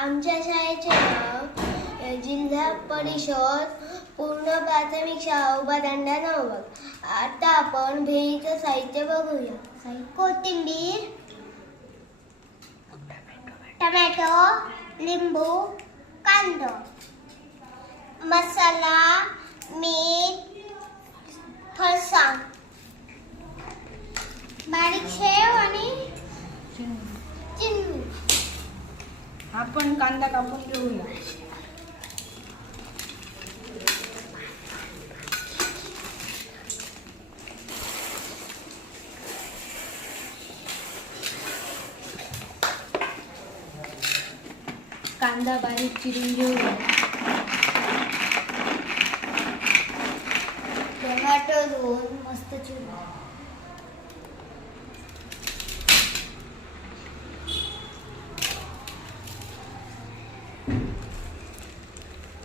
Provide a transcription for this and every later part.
आमच्या शाळेचे नाव जिल्हा परिषद पूर्ण प्राथमिक शाळा उपादांडा नवबग आता आपण भेळीचं साहित्य बघूया. कोथिंबीर टमॅटो लिंबू कांदा मसाला मीठ फरसाण. बारीक शेव आणि आपण कांदा कापून घेऊया कांदा बारीक चिरून घेऊया टोमॅटो दोन मस्त चिरून.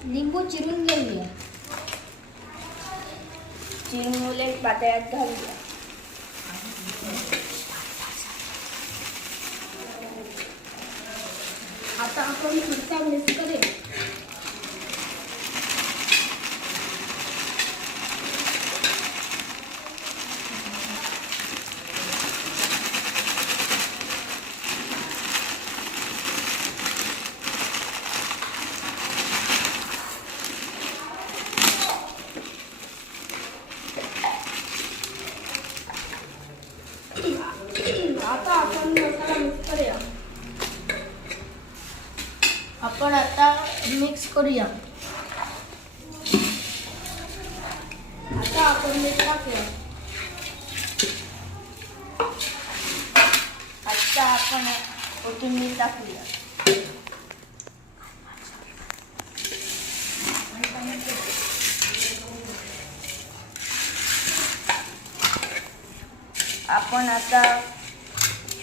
लिंबू चिरून घेऊया. चिंगुले पातळ्यात घालूया. आता आपण पुढचा मिक्स आता आपण मसाला मिक्स करूया आपण आता मिक्स करूया. आता आपण मीठ टाकूया. आता आपण कोथिंबीर टाकूया. आपण आता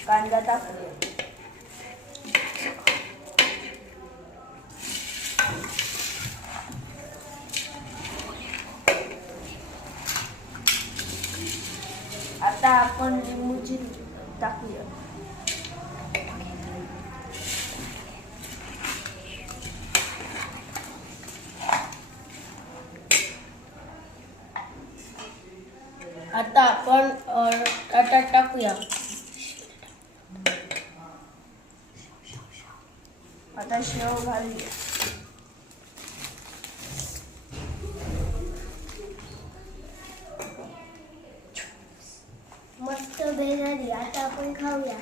कांदा टाकूया. आता आपण लिंबूची टाकूया. आता आपण टाटा टाकूया. आता शेव घालूया. मस्त भेळ झाली आता आपण खाऊया